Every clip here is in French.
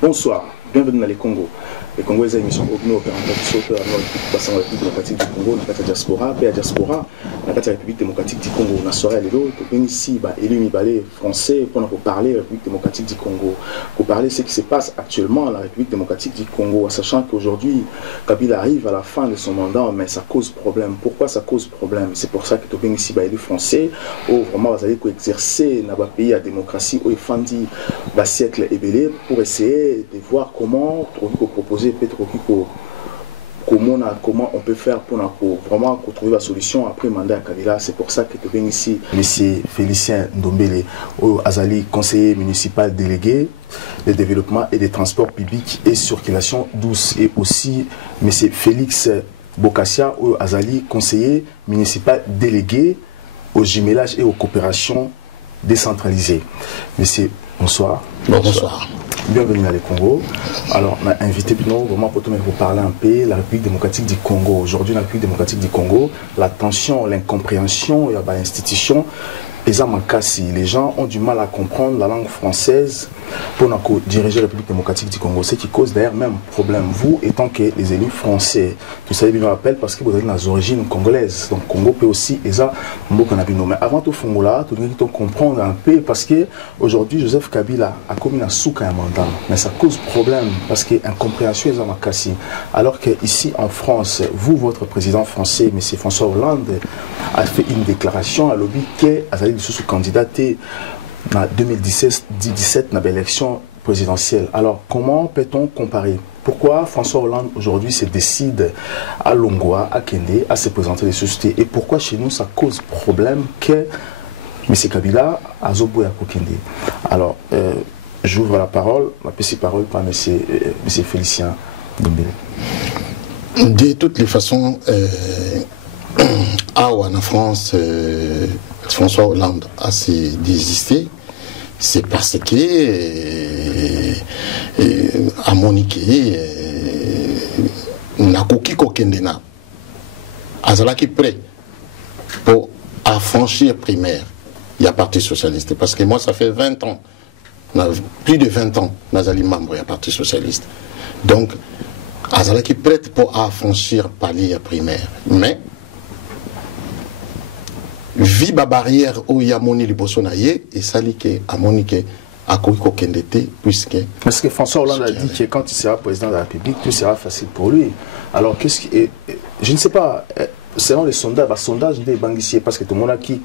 Bonsoir, bienvenue dans les Congo. Les Congo est une émission nous opératrice de la République démocratique du Congo, dans la diaspora, et la diaspora, dans la République démocratique du Congo. On a soirée à l'élo, ici, élu Mibalé français, pour parler de la République démocratique du Congo, pour parler de ce qui se passe actuellement dans la République démocratique du Congo, en sachant qu'aujourd'hui, Kabila arrive à la fin de son mandat, mais ça cause problème. Pourquoi ça cause problème? C'est pour ça que tu es ici, élu français, où vraiment vous allez exercer dans le pays la démocratie, où il faut dire le siècle est belé, pour essayer de voir comment proposer peut-être comment on peut faire pour vraiment trouver la solution après le mandat à Kabila. C'est pour ça que tu viens ici. Monsieur Félicien Ndombele, Azali, conseiller municipal délégué de développement et des transports publics et circulation douce. Et aussi monsieur Félix Bokassia, Azali, conseiller municipal délégué au jumelage et aux coopérations décentralisées. Monsieur, bonsoir. Bonsoir. Bienvenue dans le Congo. Alors, on a invité vraiment pour vous parler un peu de la République démocratique du Congo. Aujourd'hui, dans la République démocratique du Congo, la tension, l'incompréhension, il y a des institutions. Les gens ont du mal à comprendre la langue française pour diriger la République démocratique du Congo. Ce qui cause d'ailleurs même problème. Vous, étant que les élus français, vous savez bien rappel parce que vous avez des origines congolaises. Donc, Congo peut aussi, mais avant tout, Fongola, tout le monde comprendre un peu parce que aujourd'hui, Joseph Kabila a commis un souka un mandat. Mais ça cause problème parce que incompréhension est en cassé. Alors qu'ici en France, vous, votre président français, M. François Hollande, a fait une déclaration à lobby que sous candidaté en 2017 dans l'élection présidentielle. Alors, comment peut-on comparer? Pourquoi François Hollande aujourd'hui se décide à Longwa, à Kende, à se présenter les sociétés? Et pourquoi chez nous ça cause problème que M. Kabila a Zoboya Kende? Alors, j'ouvre la parole, ma petite parole par M. Félicien Ndombele. De toutes les façons, en France, François Hollande a désisté, c'est parce que à Monique Nakoki Kokendena Azalaki prêt pour affranchir primaire il y a Parti Socialiste, parce que moi ça fait 20 ans, plus de 20 ans Nazali membre il y a Parti Socialiste, donc Azalaki prêt pour affranchir palier primaire, mais viva barrière où il y a moni liboso na ye et sali que a monique a koiko kendete puisque parce que François Hollande a dit que quand il sera président de la République tout sera facile pour lui. Alors qu'est-ce qui je ne sais pas, selon les sondages, le sondage des banquiers, parce que tout le monde a qui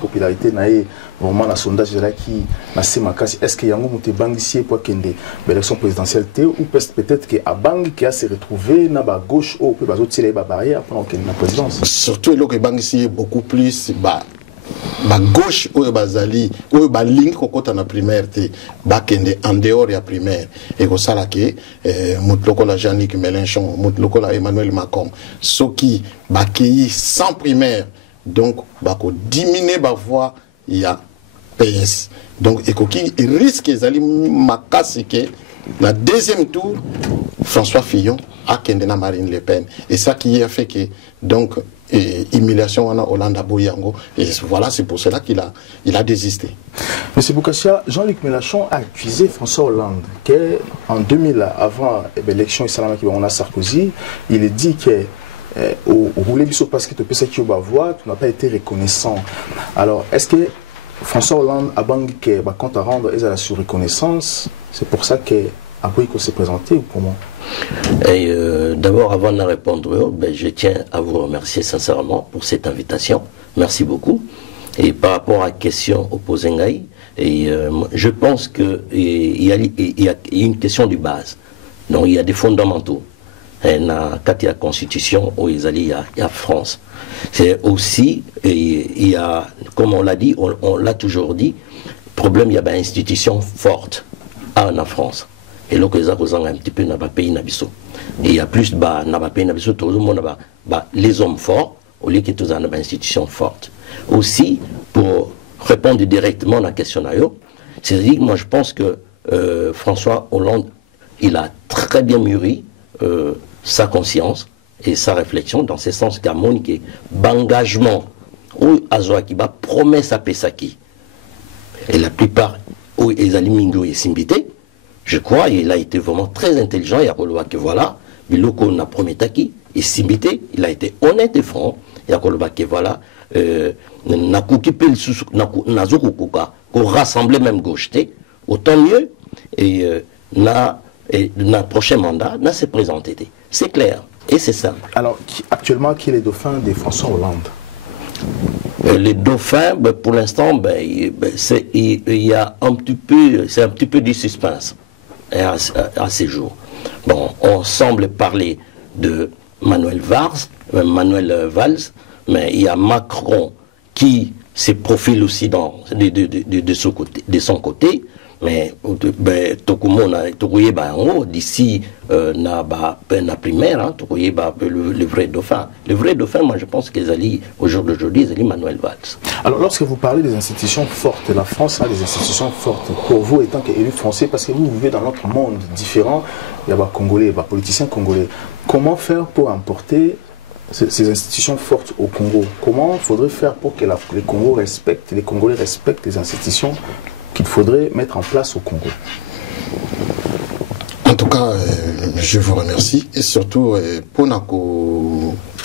popularité naïe vraiment la sondage là qui na semakasi, est-ce qu'il y a un monté banquier pour kende l'élection présidentielle ou peut-être que à Bang qui a se retrouvé na ba gauche ou peut bazo tirer ba barrière pour la présidence. Surtout le banquier beaucoup plus ba gauche ou bazali ou ba ligne kokota na primaire te ba kende en dehors ya primaire et ko sala ke mutloko la Jean-Luc Mélenchon mutloko la Emmanuel Macron ce qui ba ki sans primaire donc ba ko diminuer ba voix il y a PS donc et qui risque zali makasi ke la deuxième tour François Fillon a kende na Marine Le Pen et ça qui a fait que donc humiliation en Hollande à Boyango et voilà c'est pour cela qu'il a désisté. Monsieur Bokassia, Jean-Luc Mélenchon a accusé François Hollande qu'en 2000 avant l'élection on a Sarkozy, il a dit que au roulé biso parce que tu peux tu n'a pas été reconnaissant. Alors est-ce que François Hollande a bangi que compte à rendre et à la sur-reconnaissance, c'est pour ça que après qu'on s'est présenté ou comment? D'abord, avant de répondre, je tiens à vous remercier sincèrement pour cette invitation. Merci beaucoup. Et par rapport à la question opposée, je pense qu'il y a une question de base. Donc, il y a des fondamentaux. Il y a la Constitution, il y a France. C'est aussi, il y a, comme on l'a dit, on l'a toujours dit, problème, il y a une institution forte en France. Et là, ils ont un petit peu dans le pays nabiso. Et il y a plus dans le pays nabiso, tout le monde les hommes forts, au lieu que tous ont une institution forte. Aussi, pour répondre directement à la question, c'est-à-dire que moi je pense que François Hollande il a très bien mûri sa conscience et sa réflexion dans ce sens qu'à Monique, d'engagement, ou Azoakiba, promesse à Pesaki. Et la plupart, où ils allaient Mingo et Simbité, je crois, il a été vraiment très intelligent, il a dit que voilà, Biloko n'a promis Taki, et Simbité, il a été honnête et franc, il a dit que voilà, n'a coupé le sous, n'a qu'on rassemblait même gaucheté, autant mieux, et n'a prochain mandat, n'a se présenté. C'est clair, et c'est simple. Alors, actuellement, qui est le dauphin de François Hollande? Les dauphins, ben, pour l'instant, ben, il y a un petit peu, c'est un petit peu du suspense à ces jours. Bon, on semble parler de Manuel Valls, mais il y a Macron qui se profile aussi de son côté. Mais d'ici la primaire, le vrai dauphin. Le vrai dauphin, moi je pense qu'ils allaient, au jour d'aujourd'hui, ils allaient Manuel Valls. Alors lorsque vous parlez des institutions fortes, la France a des institutions fortes. Pour vous, étant qu'élu français, parce que vous vivez dans notre monde différent, il y a des Congolais, des politiciens congolais. Comment faire pour emporter ces institutions fortes au Congo? Comment faudrait faire pour que les Congolais respectent les institutions qu'il faudrait mettre en place au Congo? En tout cas, je vous remercie. Et surtout, pour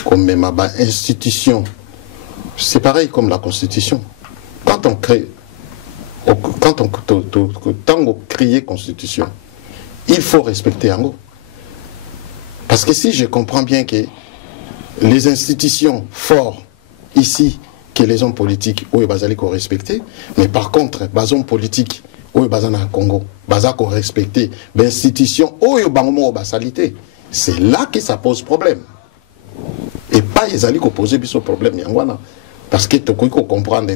comme ma institution, c'est pareil comme la Constitution. Quand on crée Constitution, il faut respecter Ango. Parce que si je comprends bien que les institutions fortes ici, que les hommes politiques, où ils sont respectés, mais par contre, les hommes politiques, où ils sont au Congo, ils sont respectés, les institutions, où ils sont salité. C'est là que ça pose problème. Et pas ils allaient poser ce problème. Parce que tu peux comprendre,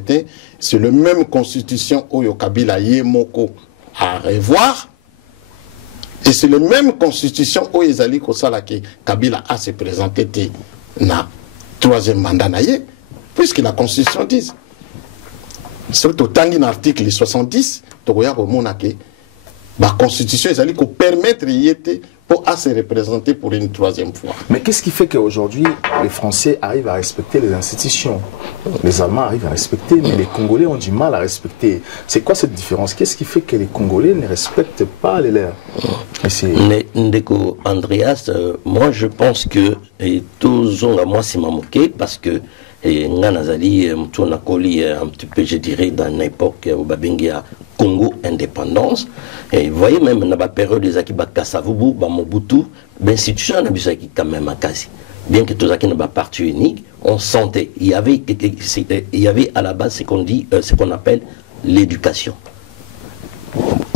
c'est la même constitution où Kabila Yemoko à revoir, et c'est la même constitution où ils allaient que Kabila a se présenté dans le troisième mandat. Puisque la Constitution dit, surtout dans l'article 70, la Constitution permet pour se représenter pour une troisième fois. Mais qu'est-ce qui fait qu'aujourd'hui, les Français arrivent à respecter les institutions? Les Allemands arrivent à respecter, mais les Congolais ont du mal à respecter. C'est quoi cette différence? Qu'est-ce qui fait que les Congolais ne respectent pas les leurs? Ndeko Andreas, moi je pense que tous ont moi c'est moqué parce que Nganazali Mtouna Koli un petit peu, je dirais, dans l'époque où Babengia Congo indépendance. Et vous voyez même dans la période des Akiba Kassavubu, Mobutu, l'institution n'a pas quand même à Kasi. Bien que tous les n'ont pas parti unique, on sentait, il y avait à la base ce qu'on dit, ce qu'on appelle l'éducation.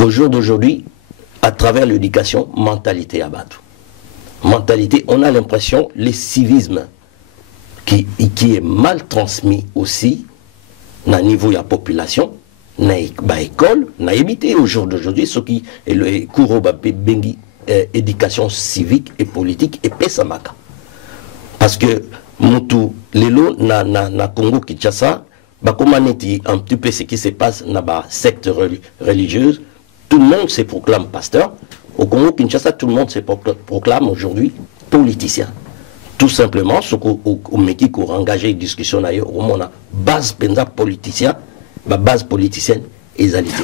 Au jour d'aujourd'hui, à travers l'éducation, mentalité abattue. Mentalité, on a l'impression, le civisme qui est mal transmis aussi, au niveau de la population, dans l'école, dans l'école, au jour d'aujourd'hui, ce qui est le cours de éducation civique et politique et pesamaka. Parce que, Moutou, Lelo, na Congo Kinshasa, comme un petit peu ce qui se passe dans la secte religieuse, tout le monde se proclame pasteur. Au Congo Kinshasa, tout le monde se proclame aujourd'hui politicien. Tout simplement, ce qu'on métier qu'on engagé une discussion d'ailleurs, au moins, base politicien, base politicienne.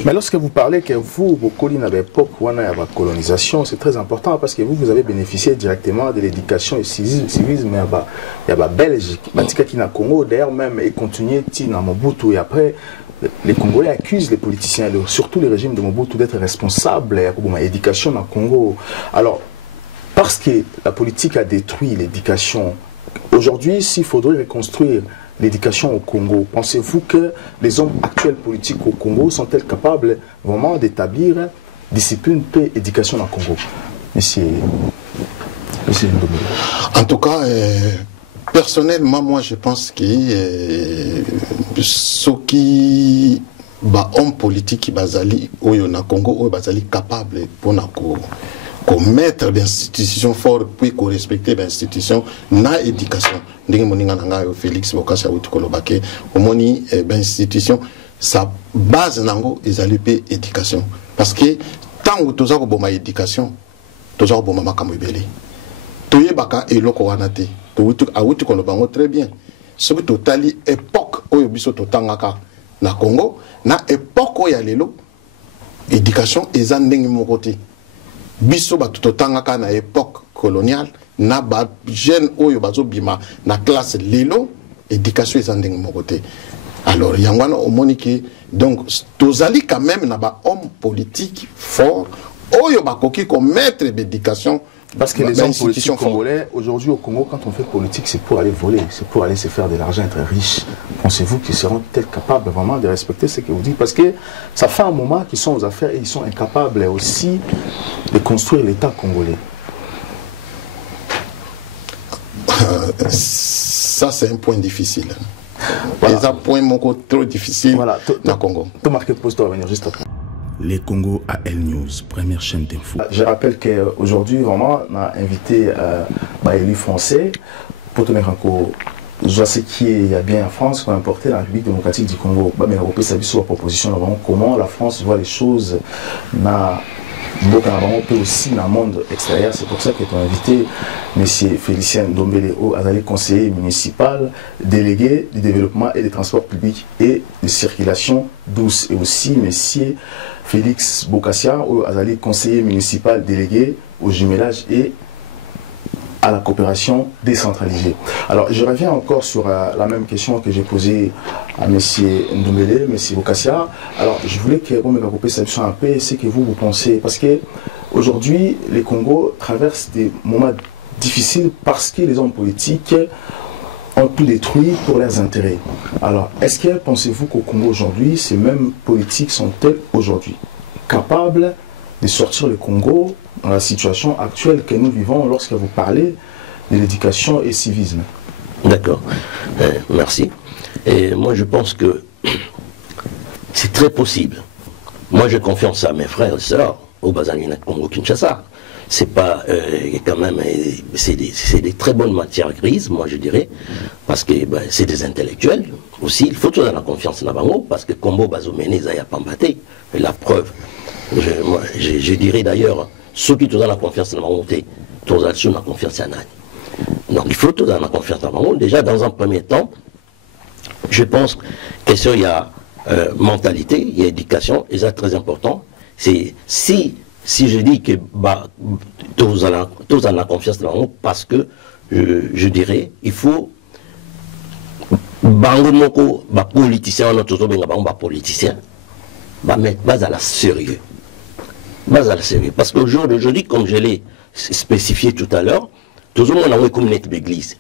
Mais lorsque vous parlez que vous, vos collines à l'époque où on a la colonisation, c'est très important parce que vous avez bénéficié directement de l'éducation et du civisme. Il y a la Belgique, qui na Congo, d'ailleurs même, et continué dans Mobutu. Et après, les Congolais accusent les politiciens, surtout le régime de Mobutu, d'être responsables de l'éducation dans le Congo. Alors, parce que la politique a détruit l'éducation, aujourd'hui, s'il faudrait reconstruire l'éducation au Congo, pensez-vous que les hommes actuels politiques au Congo sont-ils capables vraiment d'établir discipline, paix, éducation dans le Congo? Monsieur Ndomé. En tout cas, personnellement, moi je pense que ceux qui hommes politiques qui basali au Congo sont capables pour qu'on mette l'institution forte puis qu'on respecte l'institution na éducation ndenge moninga nanga Félix Bokassa Kolobake omoni l'institution sa base nango ezali pe éducation parce que tant que toza ko boma éducation toza ko mama kamwebele toye baka eloko wana te to awuti ko bango très bien ce que totali époque oyo biso totangaka na Congo na époque oyo ya lelo éducation eza ndenge moko te biso ba totangaka na époque coloniale na ba jeune oyo bazo bima na classe lelo éducation eza ndenge moko te. Alors yangwana omoniki donc tozali quand même na ba homme politique fort oyo bakoki ko mettre d'éducation. Parce que les hommes politiques congolais, aujourd'hui au Congo, quand on fait politique, c'est pour aller voler, c'est pour aller se faire de l'argent, être riche. Pensez-vous qu'ils seront peut-être capables vraiment de respecter ce que vous dites? Parce que ça fait un moment qu'ils sont aux affaires et ils sont incapables aussi de construire l'État congolais. Ça, c'est un point difficile. Voilà. C'est un point trop difficile voilà. Dans le Congo. Tu marques le poste, on va venir juste après. Les Congo AL News, première chaîne d'info. Je rappelle qu'aujourd'hui, vraiment, on a invité l'élu français, Poto Meranko, Joasekié, il y a bien en France, qu'on a importé la République démocratique du Congo. Mais on peut savoir sur la proposition, comment la France voit les choses. On peut aussi dans le monde extérieur. C'est pour ça que tu as invité M. Félicien Ndombele, conseiller municipal, délégué du développement et des transports publics et de circulation douce. Et aussi M. Félix Bokassia, conseiller municipal délégué au jumelage et à la coopération décentralisée. Alors, je reviens encore sur la même question que j'ai posée à M. Ndombele, M. Bokassia. Alors, je voulais que vous me racontiez un peu ce que vous pensez, parce que aujourd'hui, les Congo traversent des moments difficiles parce que les hommes politiques ont tout détruit pour leurs intérêts. Alors, est-ce que pensez-vous qu'au Congo aujourd'hui, ces mêmes politiques sont-elles aujourd'hui capables de sortir le Congo dans la situation actuelle que nous vivons lorsque vous parlez de l'éducation et civisme? D'accord, merci. Et moi je pense que c'est très possible. Moi j'ai confiance à mes frères et sœurs au Bazanina Congo-Kinshasa. C'est pas quand même, c'est des très bonnes matières grises, moi je dirais, parce que c'est des intellectuels aussi. Il faut toujours la confiance dans Bango, parce que Combo Bazomene Zaya Pambate, la preuve. Je dirais d'ailleurs, ceux qui ont la confiance dans Bango, tous la confiance en Nani. Donc il faut toujours la confiance dans Bango. Déjà dans un premier temps, je pense que il y a mentalité, il y a éducation, et ça très important. C'est si je dis que tous en la confiance dans nous, parce que je dirais, il faut politicien, politicien, mettre base à la sérieux. Base à la sérieux. Parce qu'aujourd'hui, comme je l'ai spécifié tout à l'heure, tout le monde a une communauté d'église.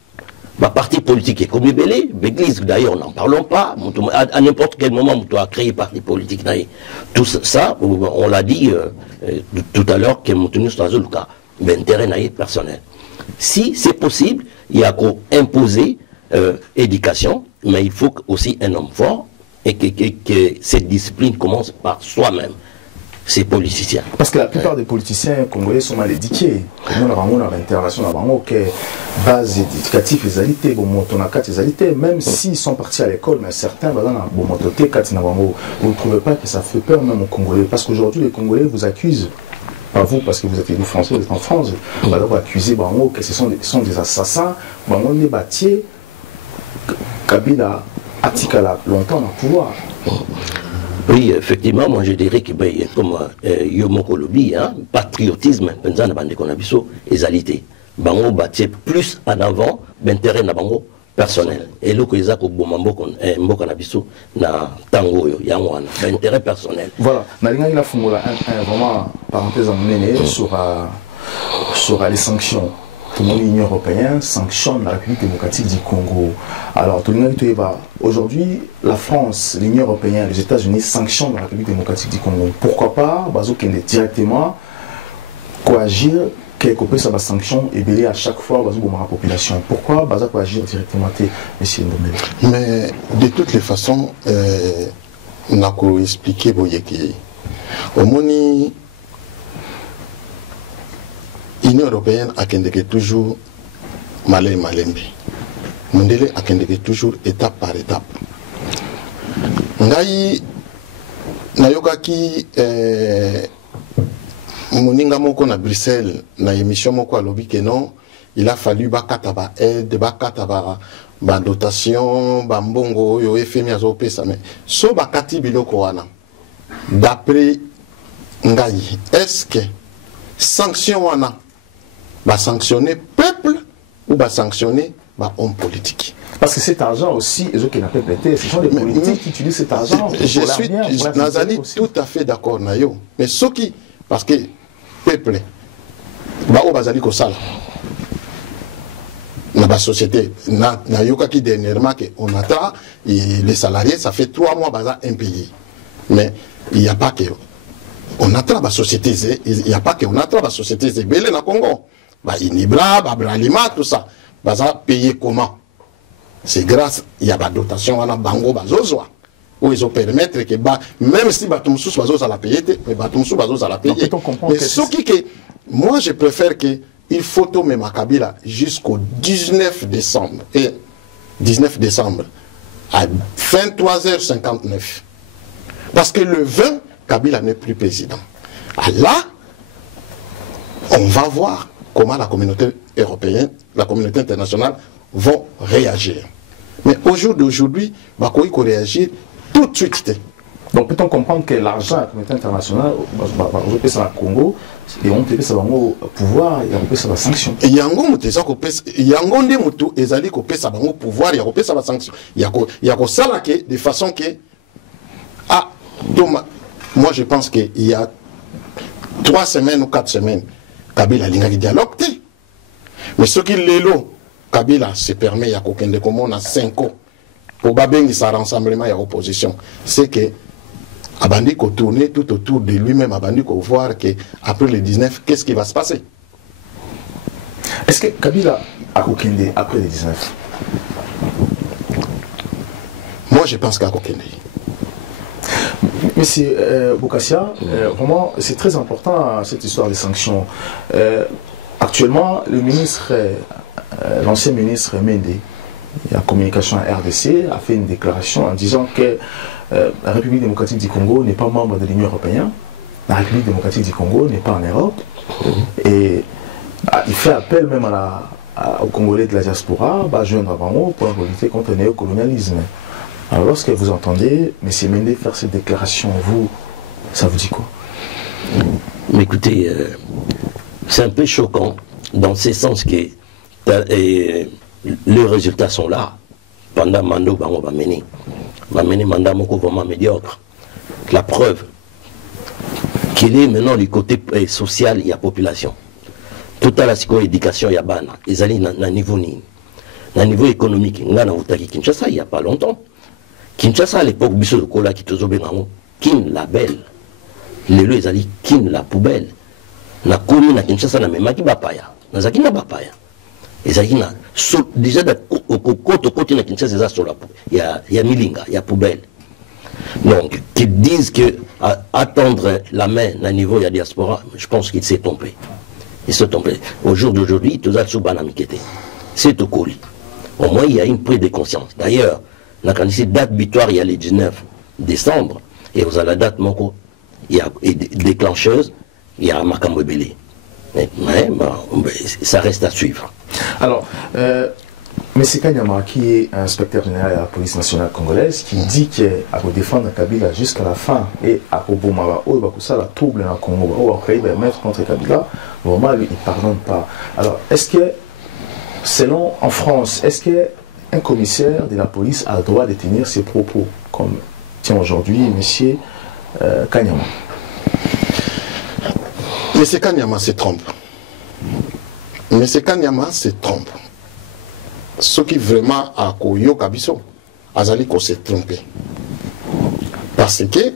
Ma parti politique est comme l'église, d'ailleurs, n'en parlons pas. À n'importe quel moment, on doit créer parti politique. Tout ça, on l'a dit tout à l'heure, que nous sommes le cas d'intérêt personnel. Si c'est possible, il y a qu'à imposer éducation, mais il faut aussi un homme fort et que cette discipline commence par soi-même. Ces politiciens. Parce que la plupart des politiciens congolais sont mal éduqués. Nous avons une intervention que base éducative les alités, même s'ils sont partis à l'école, mais certains vous ne trouvez pas que ça fait peur même aux Congolais. Parce qu'aujourd'hui les Congolais vous accusent, pas vous parce que vous êtes des Français, vous êtes en France, vous accusez que ce sont des assassins, on est bâtis, Kabila Atikala longtemps dans le pouvoir. Oui, effectivement, moi je dirais que comme Yomoko Lobi, patriotisme, égalité. Bango bâtit plus en avant l'intérêt na bango personnel. Et là que ils mboka na biso na tango yo yangwana, l'intérêt personnel. Voilà, nalinga il a formulé vraiment parenthèse en mené sur les sanctions. Tout le monde l'Union européenne sanctionne la République démocratique du Congo. Alors, aujourd'hui, la France, l'Union européenne, les États-Unis sanctionnent la République démocratique du Congo. Pourquoi pas directement coagir, quelque ça va sanction et belé à chaque fois la population. Pourquoi coagir directement, M. Ndombele? Mais de toutes les façons, on a expliqué au moni. L'Union européenne a toujours malin malembe. Mondele a toujours étape par étape. Ngai nayokaki moninga moko na Bruxelles na émission moko alobi que non, il a fallu bakata ba aide, bakata ba dotation, ba mbongo yo FMI azo pesa mais so bakati biloko wana. D'après ngai, est-ce que sanction wana va sanctionner peuple ou va sanctionner homme politique? Parce que cet argent aussi, ce sont des politiques qui utilisent cet argent. Je suis Nazali tout à fait d'accord nayo. Mais ce qui, parce que peuple, bazali ko sala. Dans la société, nayoka qui dernièrement on attend les salariés, ça fait 3 mois baza impayés. Mais il n'y a pas que on attend la société, il n'y a pas que on attend la société zébélé na Congo. Inibra, Bralima, tout ça, baza payé comment? C'est grâce il y a la dotation à la bango bazozwa où ils ont permettre que même si batumsous bazos à la payer mais batumsous bazos à la payer. Mais ce qui moi je préfère que il faut tout même à Kabila jusqu'au 19 décembre et 19 décembre à 23h59 parce que le 20 Kabila n'est plus président. Là on va voir comment la communauté européenne, la communauté internationale vont réagir. Mais au jour d'aujourd'hui, il faut réagir tout de suite. Donc peut-on comprendre que l'argent de la communauté internationale, on peut ça au Congo, et on peut ça au pouvoir, et on peut ça la sanction. Il y a un gros pouvoir, il y a ça la sanction. Il y a ça de façon que moi je pense qu'il y a 3 semaines ou 4 semaines, Kabila a un dialogue. Mais ce qui est là, Kabila se permet, il y a aucun de comme on a 5 ans pour babengi sa rassemblement et opposition. C'est que Abandi ko tourner tout autour de lui-même, Abandi ko voir que après le 19, qu'est-ce qui va se passer? Est-ce que Kabila a aucun de après le 19? Moi, je pense qu'à aucun de. Monsieur Bokassia, vraiment, c'est très important cette histoire des sanctions. Actuellement, le ministre, l'ancien ministre Mende, la communication à RDC, a fait une déclaration en disant que la République démocratique du Congo n'est pas membre de l'Union européenne, la République démocratique du Congo n'est pas en Europe, et il fait appel même aux Congolais de la diaspora, joindre à Bango pour lutter contre le néocolonialisme. Alors lorsque vous entendez M. Mende faire cette déclaration, ça vous dit quoi? Écoutez, c'est un peu choquant, dans ce sens que les résultats sont là. Pendant Mando Bango va mener mandat moko vraiment médiocre. La preuve qu'il est maintenant du côté social, il y a population. Tout à la éducation, il y a bana. Ils allaient na niveau ni. Na niveau économique, ngana utaki Kinshasa il y a pas longtemps. Kinshasa à l'époque, biso de kola qui tozo bengango, kin la belle. Les lois ils allaient kin la poubelle. Na komi na Kinshasa na memaki bapaya. Na zaki na bapaya. Ezaki na déjà côté na Kinshasa ça sur la il y a milinga, il y a poubelle. Donc qu'ils disent que attendre la main à niveau il y a diaspora, je pense qu'il s'est trompé. Il s'est trompé. Au jour d'aujourd'hui, tout ça sous banamikete. C'est au colis. Au moins il y a une prise de conscience. D'ailleurs, la date butoir il y a le 19 décembre et vous avez la date moko il y a déclencheuse, il y a Makambo Belé. Mais ça reste à suivre. Alors, M. Kanyama, qui est inspecteur général de la police nationale congolaise, qui dit qu'il a défendre Kabila jusqu'à la fin et à Obama, la trouble dans le Congo, il va mettre contre Kabila, vraiment, il ne pardonne pas. Alors, est-ce que, selon en France, est-ce qu'un commissaire de la police a le droit de tenir ses propos, comme tient aujourd'hui M. Kanyama? M. Kanyama se trompe. M. Kanyama se trompe. Ce qui vraiment a koyo kabiso, azali ko se tromper. Parce que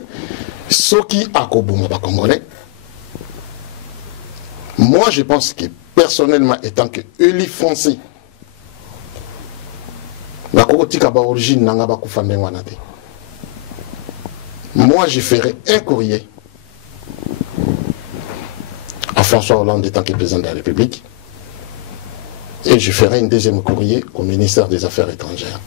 ce qui a kobuma ba Congolais, moi je pense que personnellement étant que Eli Foncé, la kokotika ba origine nanga ba kufande wana te. Moi je ferai un courrier à François Hollande étant que président de la République. Et je ferai un deuxième courrier au ministère des Affaires étrangères.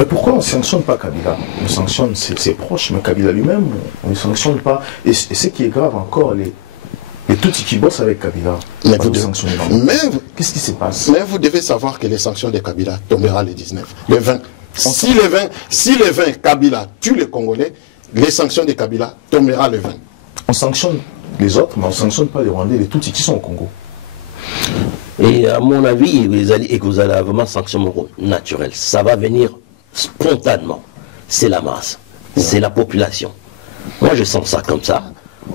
Mais pourquoi on ne sanctionne pas Kabila? On sanctionne ses proches, mais Kabila lui-même, on ne sanctionne pas. Et ce qui est grave encore, les Tutsis qui bossent avec Kabila, mais qu'est-ce qui se passe? Mais vous devez savoir que les sanctions de Kabila tomberont le 19, le 20. Si le 20 Kabila tue les Congolais, les sanctions de Kabila tomberont le 20. On sanctionne les autres, mais on ne sanctionne pas les Rwandais, les Tutsis qui sont au Congo. Et à mon avis, vous allez avoir vraiment sanction naturelle. Ça va venir spontanément. C'est la masse, c'est la population. Moi, je sens ça comme ça,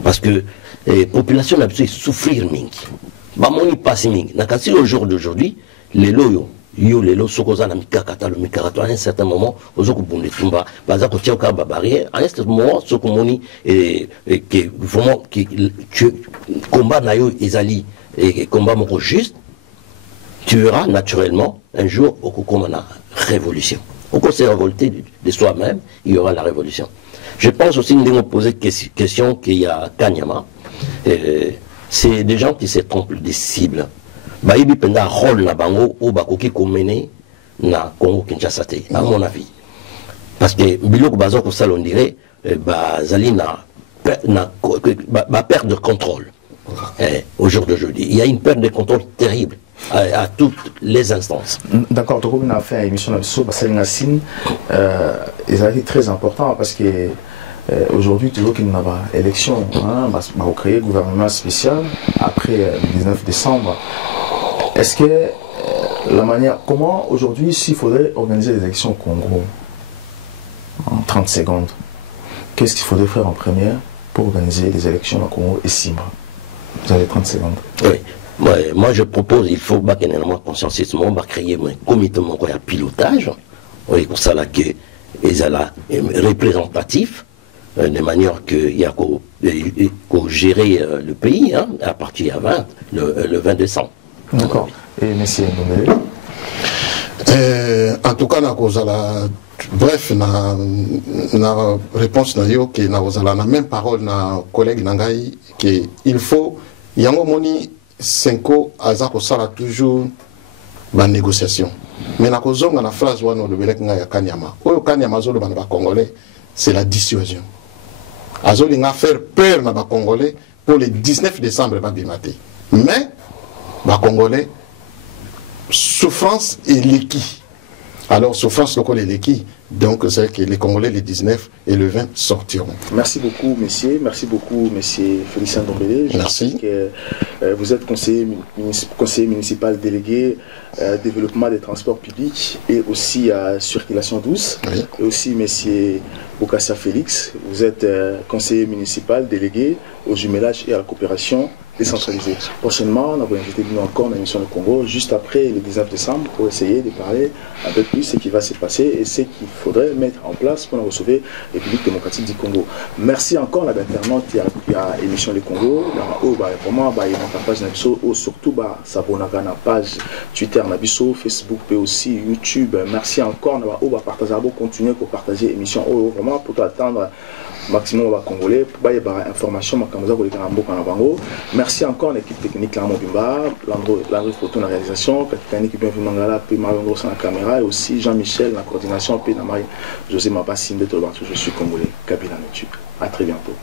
parce que la population a besoin de souffrir. Bah, mon y passe. Au jour d'aujourd'hui, les loyaux, les lots sont à un certain moment, aux autres pour les tomba, baza ko tia ka barrière, à un certain moment, ce qu'on moni et que vraiment que combat nayo ezali et combat mon juste, tu verras naturellement un jour au Kokomana révolution. Au qu'on s'est révolté de soi-même, il y aura la révolution. Je pense aussi nous poser question qu'il y a Kanyama, c'est des gens qui se trompent des cibles. Baïbi penda rôle na bango ou bakoki komene na Congo Kinshasa à mon avis. Parce que biloko bazo ko ça on dirait bazali na perte de contrôle. Au jour d'aujourd'hui, il y a une perte de contrôle terrible à toutes les instances. D'accord, donc on a fait une émission sur Bassaline et ça a été très important parce que aujourd'hui, toujours qu'il y a une élection, on va créer un gouvernement spécial après le 19 décembre. Est-ce que la manière, comment aujourd'hui, s'il faudrait organiser les élections au Congo en 30 secondes, qu'est-ce qu'il faudrait faire en première pour organiser les élections au Congo et Simba? Vous avez 30 secondes. Oui. Moi, je propose, il faut conscientisme, on va créer un comité de pilotage, pour ça là que les représentatifs, de manière qu'il y a qu'à gérer le pays à partir de le 20 décembre. D'accord. Et M. Ndombele? En tout cas, bref, na réponse na yo que na même parole na collègue Nangai que il faut yango moni Senko azako sala toujours ba négociation. Mais na kozonga na phrase wana le belek nga ya Kanyama. Oyo Kanyama zolo ba Congolais, c'est la dissuasion. Azoli nga faire peur na ba Congolais pour le 19 décembre ba bimate. Mais ba Congolais souffrance et l'équi. Alors, souffrance locale et l'équi, donc c'est que les Congolais, les 19 et le 20 sortiront. Merci beaucoup, messieurs. Merci beaucoup, monsieur Félicien Ndombele. Merci. Que, vous êtes conseiller municipal délégué développement des transports publics et aussi à circulation douce. Oui. Et aussi, monsieur Bokassa Félix, vous êtes conseiller municipal délégué au jumelage et à la coopération décentralisée. Prochainement, on va inviter encore dans l'émission du Congo, juste après le 19 décembre, pour essayer de parler un peu plus de ce qui va se passer et ce qu'il faudrait mettre en place pour sauver la République démocratique du Congo. Merci encore à l'internaute qui a émission du Congo. Vraiment, il y a une page surtout s'abonner à la page Twitter, Facebook, et aussi YouTube. Merci encore. On va partager, continuer pour partager l'émission. Vraiment, pour attendre maximum va congolais pour y avoir information merci encore à l'équipe technique là Mobimba Landry photo la réalisation Katikani bien vu Mangala puis Mario sur la caméra et aussi Jean-Michel la coordination puis Namai José Mabassi de je suis congolais Kabila YouTube. À très bientôt.